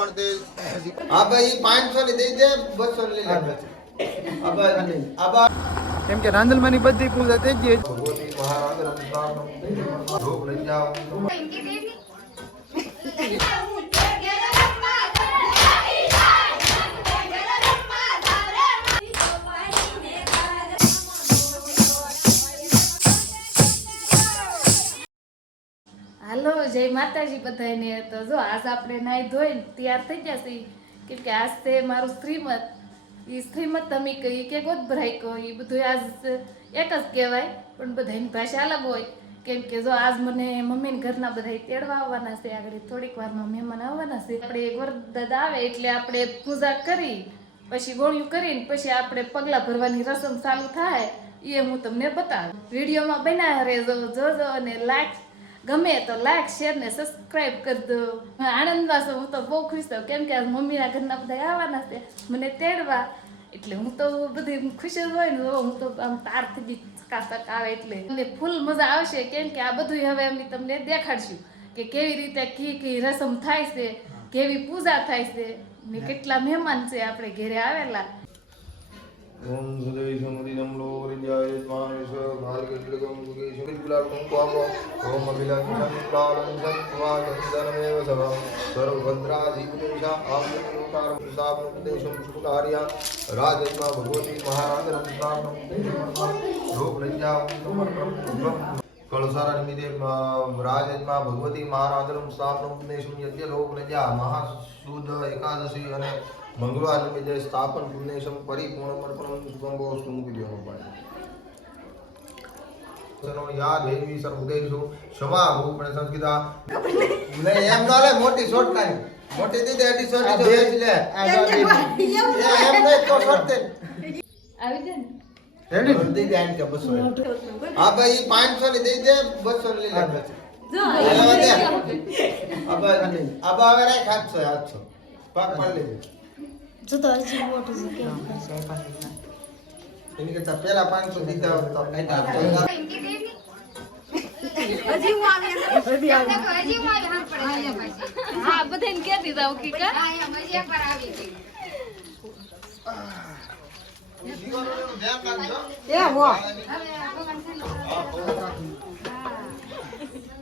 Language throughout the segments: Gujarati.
પણ તે હા એ પાંચસો ની દઈ દે બસો ની લઈ લે. કેમ કે રાંદલમાની બધી પૂજા થઈ ગઈ ભગવતી જય માતાજી બધાને તો જો આજ આપણે નાઈ ધોઈને તૈયાર થઈ જશે કેમ કે આજ તે મારું શ્રીમત એ શ્રીમત તમે કહી કે ગોદ ભરાઈ કહો એ બધું આજ એક જ કહેવાય. પણ બધાની ભાષા અલગ હોય. કેમ કે જો આજ મને મમ્મીને ઘરના બધા તેડવા આવવાના છે. આગળ થોડીક વારમાં મહેમાન આવવાના છે. આપણે એક વરદાદ આવે એટલે આપણે પૂજા કરી, પછી ગોળિયું કરીને, પછી આપણે પગલા ભરવાની રસમ ચાલુ થાય. એ હું તમને બતાવું. વિડીયોમાં બનાવ્યા રહેજો. જોજો અને લાઈક ગમે તો લાઈક શેર ને સબસ્ક્રાઇબ કરી દો. આનંદમાં છું હું તો બહુ ખુશ થઉં. કેમ કે મમ્મીના ઘરના બધા આવવાના છે. મને તેડવા. એટલે હું તો બધી ખુશ જ હોય ને હું તો આમ તાર થઈ ચકાચક આવે એટલે. મને ફૂલ મજા આવશે. કેમ કે આ બધું હવે અમે તમને દેખાડશું કે કેવી રીતે કી કી રસમ થાય છે કેવી પૂજા થાય છે ને કેટલા મહેમાન છે આપણે ઘેરે આવેલા. ઓમ સુદય સમુદિનમ લોરિંજાય સ્વામેશ ભાર્ગવલગમ ગુગેશ ગુલાલ કુંકવામો ઓમ અભિલાષમ પ્રાણમ સત્વા ચંદનમેવ સવમ સર્વભદ્રા દીપદેશા આમલોકાર પ્રસાદમ ઉપદેશમ શુભકાર્યા રાજયમાં ભગવતી મહારાજ રમતામ રોગ લઈ જાઓ કળસારા નિમિત્તે રાજયમાં ભગવતી મહારાજનું સ્થાપન ઉપદેશમ યજ્ઞ લોક લજા મહાસુદ એકાદશી અને મંગળવાર નિમિત્તે સ્થાપન પુણ્યસમ પરિપૂર્ણ અર્પણમ શુભંગો સુમુખિયો પાય સનો યાદ દેવી સર્વદેશો ક્ષમા ભૂપણ સંસ્કૃતા નહીં એમ ના લે મોટી શોર્ટ ટાઈમ મોટી દીધી એટી શોર્ટ તો વેચ લે એ એમ નહીં તો શોર્ટ તે આવી જાય ને રેડી દઈ દે એમ કે 200 હા ભાઈ 500 ની દઈ દે 200 ની લઈ લે અબા અબા હવે રાખ 800 800 પાક પાડ લેજે એની કરતા પેલા 500 દીધા હોત તો કઈ આપતો હા બધાને કહી દીધા ઓકે કા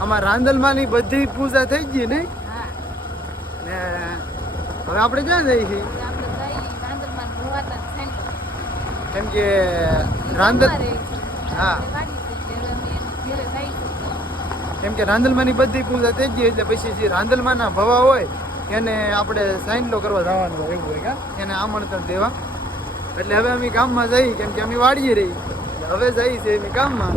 આમાં રાંદલમાની બધી પૂજા થઈ ગઈ નહીં? ને હવે આપણે ક્યાં જઈએ છીએ? કેમ કે રાંદલ હા. કેમ કે રાંદલમાની બધી પૂજા થઈ ગઈ એટલે પછી જે રાંદલમાના ભવા હોય એને આપણે સાઈનલો કરવા જવાનું હોય એવું હોય કા? એને આમંત્રણ દેવા. એટલે હવે અમે ગામમાં જઈએ કેમ કે અમે વાડીએ રહી હવે જઈએ છીએ અમે ગામમાં.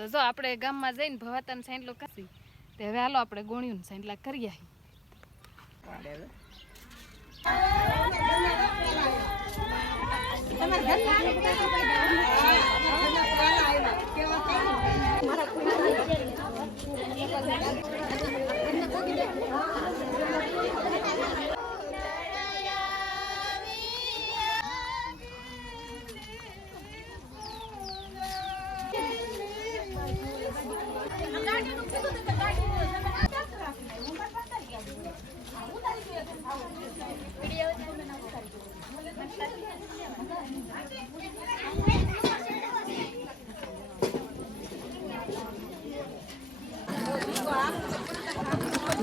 તો જો આપણે ગામમાં જઈને ભવાતાને સાઈનલો કરી તે હવે હાલો આપણે ગોણિયું સાઈનલા કરી આવી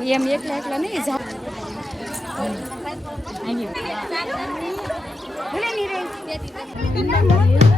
એમ એકલા એકલા નહીં જા ભલે નહીં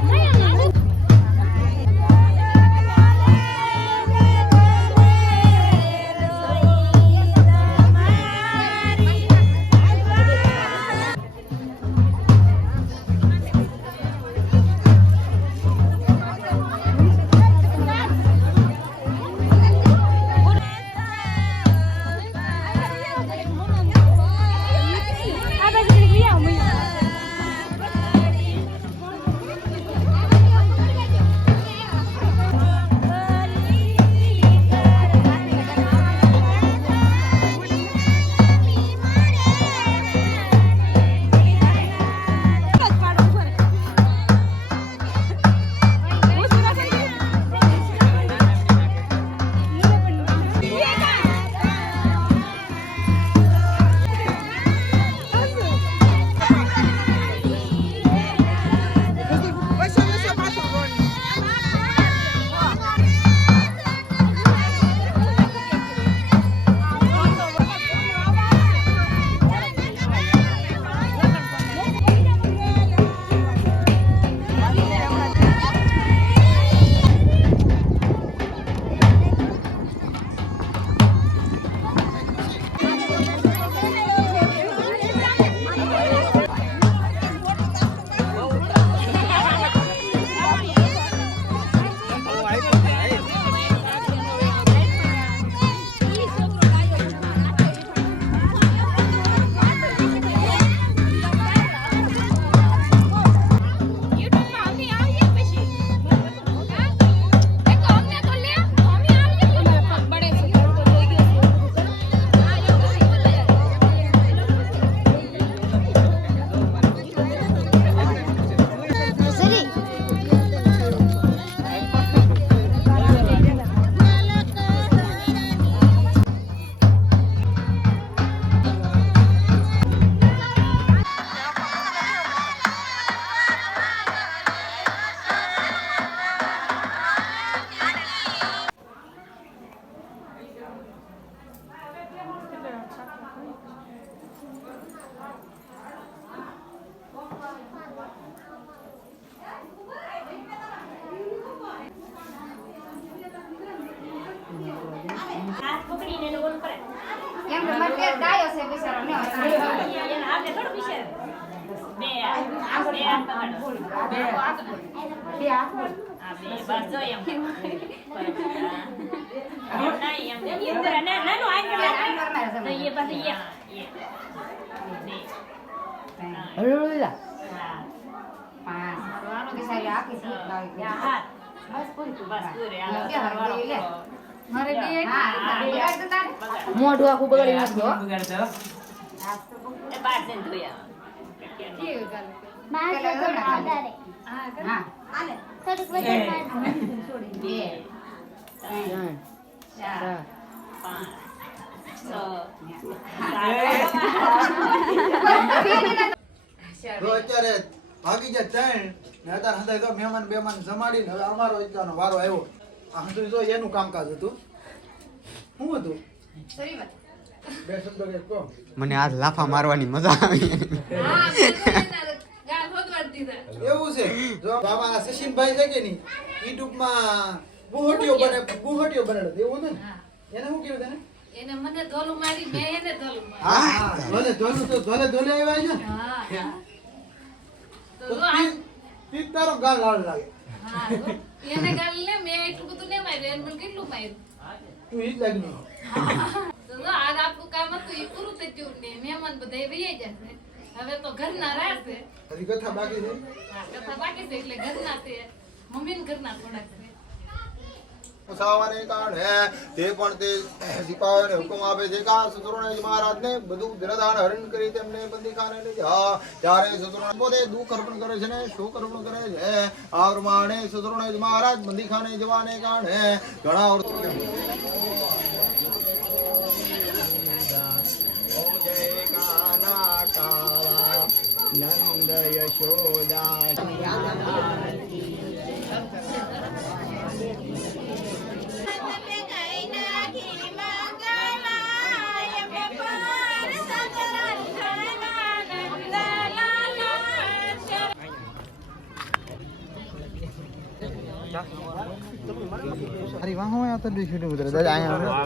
ચાર આખું બગડી તો અત્યારે ભાગી જાય ત્રણ. ને અત્યારે હંધાય તો મહેમાન બેમાન જમાડીને હવે અમારો એકતાનો વારો આવ્યો. આ હંધુય જો એનું કામકાજ હતું. શું હતું? સોરી વાત. બે શબ્દો કે કહો મને આજ લાફા મારવાની મજા આવી. એવું છે? જો બાબા આ સચિનભાઈ છે કે નહીં યુટ્યુબમાં ગુહટીઓ બને ગુહટીઓ બનેલો એવું હતું ને એને શું કહેવું તને? એને મને ધોલું મારી મેં એને ધોલું મારી. હા હા ધોલે ધોલું તો ધોલે ધોલે આવ્યા છે હા. હા. તો તો તી- તી તારો ગાલ લાલ લાગે. હા. એને ગાળ લે મેં એટલું બધું નહીં માર્યું એને મને કેટલું માર્યું? તું ઈ લાગી તો જો આજ આપણું કામ હતું એ પૂરું થઈ ગયું ને મહેમાન બધા વૈયા જશે હવે તો ઘરના રહેશે હરી કથા બાકી છે? હા કથા બાકી છે એટલે ઘરના છે. મમ્મી ઘર ના થોડાક છે. ઉસાવાને કારણે તે પણ તે સિપાહીઓને હુકમ આપે છે કે આ મહારાજને બધું દિનદાન હરણ કરી તેમને બંદીખાને ગયા ત્યારે શત્રુને પોતે દુઃખ અર્પણ કરે છે ને શોક અર્પણ કરે છે. આ પ્રમાણે શત્રુને મહારાજ બંદીખાને જવાને કારણે ઘણા કાના નંદ યશોદા તો શૂટિંગ ઉતરે દાદા અહીંયા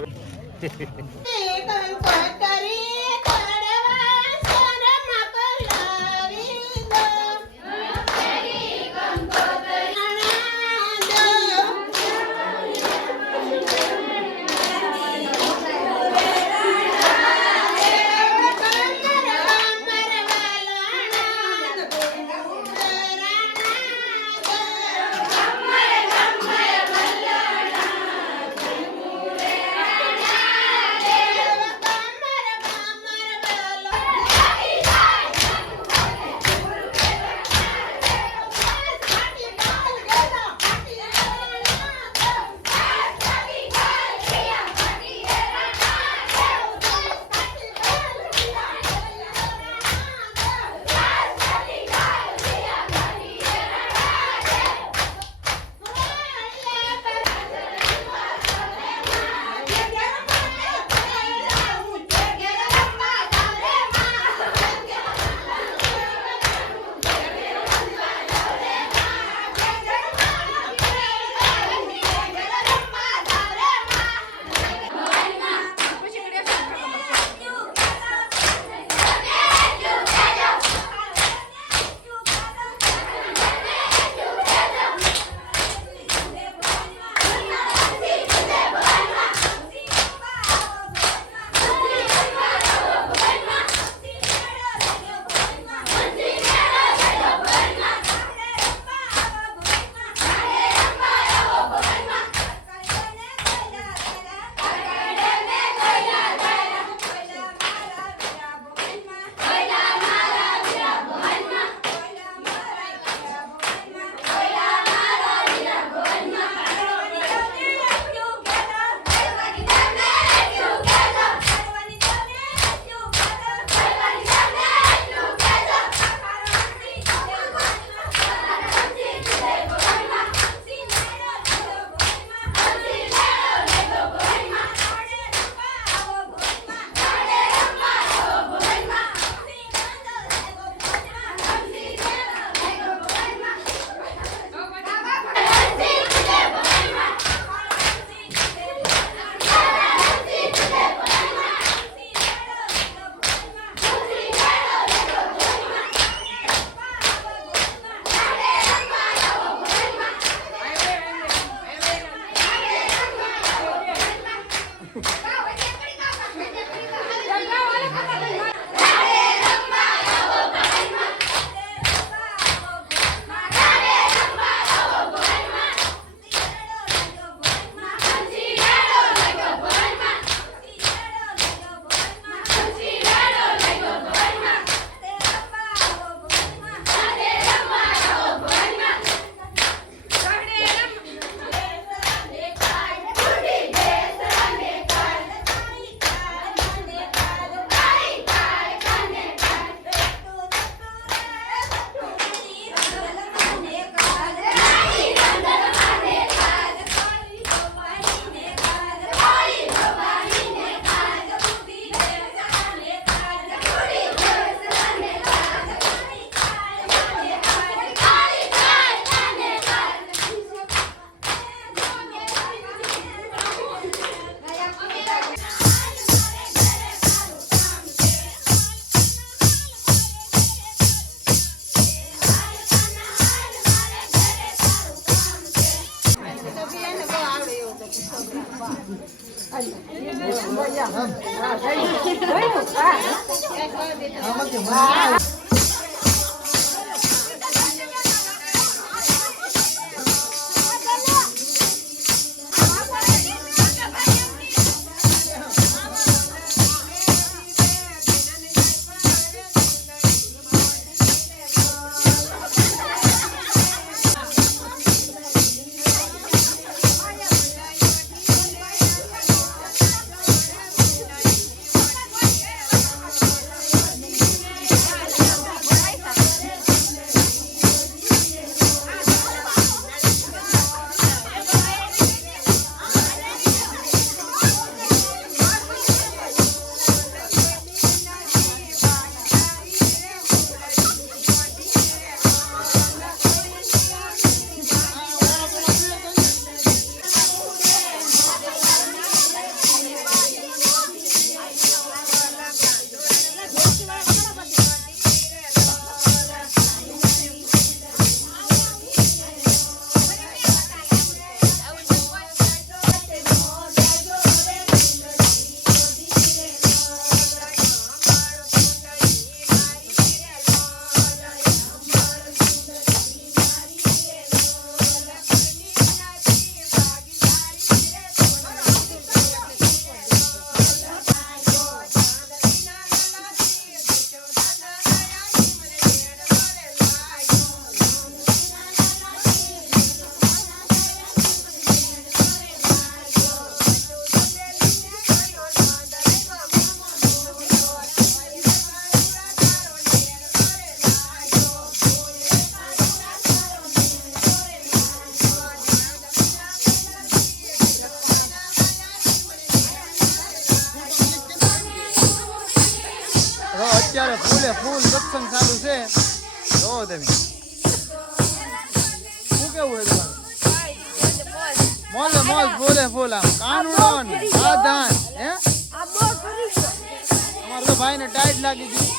ભાઈને ટાઈટ લાગી ગયું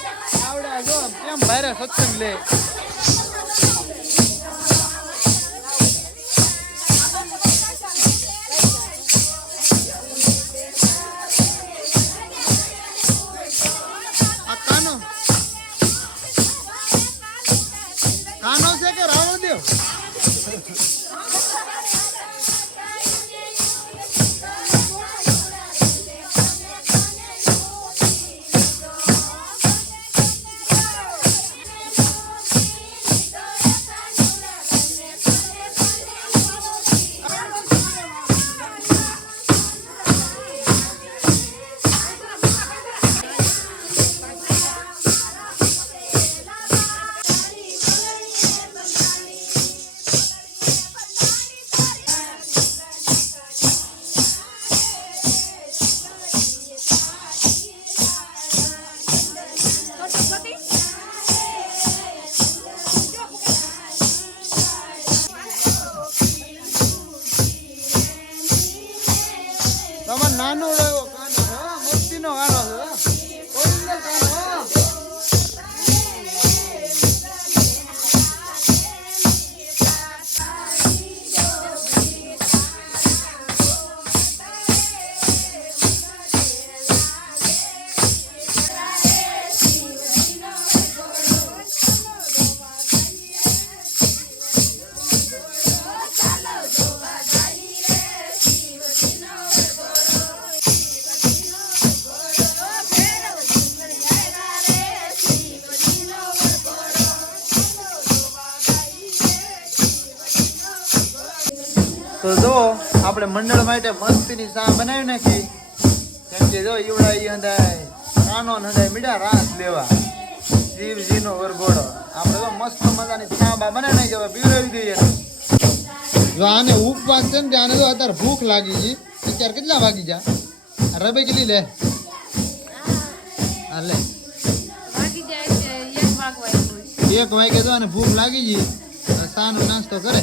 આવડે જો કેમ ભારે સત્સંગ લે? આપણે મંડળ માટે મસ્તીની ચા બનાવી નાખી. કેમ કે જો ઈવડા ઈ હંધાય કાનો હંધાય મીડા રાસ લેવા. શિવજીનો વરઘોડો. આપણે તો મસ્ત મજાની ચા બા બનાવી નાખી હવે પીવડાવી દઈએ. જો આને ઉપવાસ છે ને આને તો અત્યારે ભૂખ લાગી ગઈ અત્યારે કેટલા વાગી જા રબે કેટલી લે? હા લે. જાય એક છે. વાગે તો અને ભૂખ લાગી ગઈ. સાનો નાસ્તો કરે.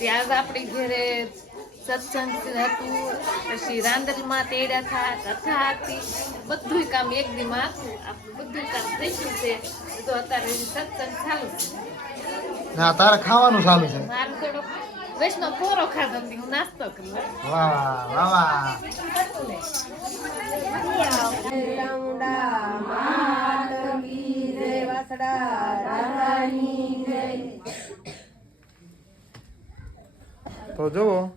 ત્યાં આજ આપણી ઘરે સત્સંગ હતું પછી રાંદલમાં તેડ્યા થા કથા હતી બધું કામ એક દીમાં હતું આપણું બધું કામ થઈ ગયું છે. તો અત્યારે સત્સંગ ચાલુ છે. ના તારે ખાવાનું ચાલુ છે. મારું થોડો વૈષ્ણવ પોરો ખાધો હતી હું નાસ્તો કરું વાહ વાહ વાહ. તો જુઓ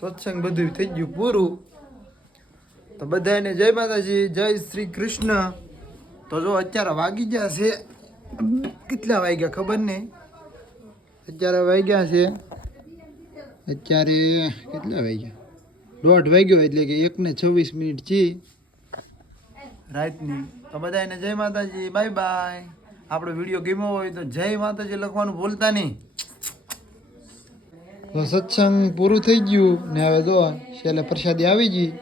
સત્સંગ બધું થઈ ગયું પૂરું. તો બધાને જય માતાજી, જય શ્રી કૃષ્ણ. તો જો અત્યારે વાગી ગયા છે. કેટલા વાગ્યા ખબર નહીં. અત્યારે વાગ્યા છે. અત્યારે કેટલા વાગ્યા? દોઢ વાગ્યો એટલે કે એક ને છવ્વીસ મિનિટ છે. રાતની. તો બધાને જય માતાજી, બાય બાય. આપણો વીડિયો ગમ્યો હોય તો જય માતાજી લખવાનું ભૂલતા નહીં. તો સત્સંગ પૂરું થઈ ગયું ને હવે જો છેલ્લે પ્રસાદી આવી ગઈ.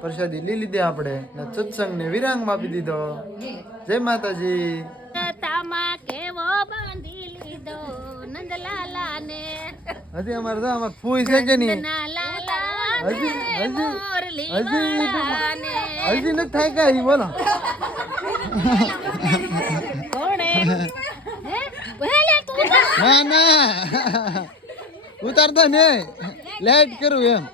પ્રસાદી લઈ લીધી આપણે ને સત્સંગને વિરાંગ આપી દીધો. જય માતાજી. હજી અમારે તો અમારે ફૂઈ છે કે નહીં? હજી હજી હજી હજી નથી થાય કાંઈ બોલો કોણે હે ભલે તું તો ના ના. ઉતારતા નહીં લેટ કરું એમ.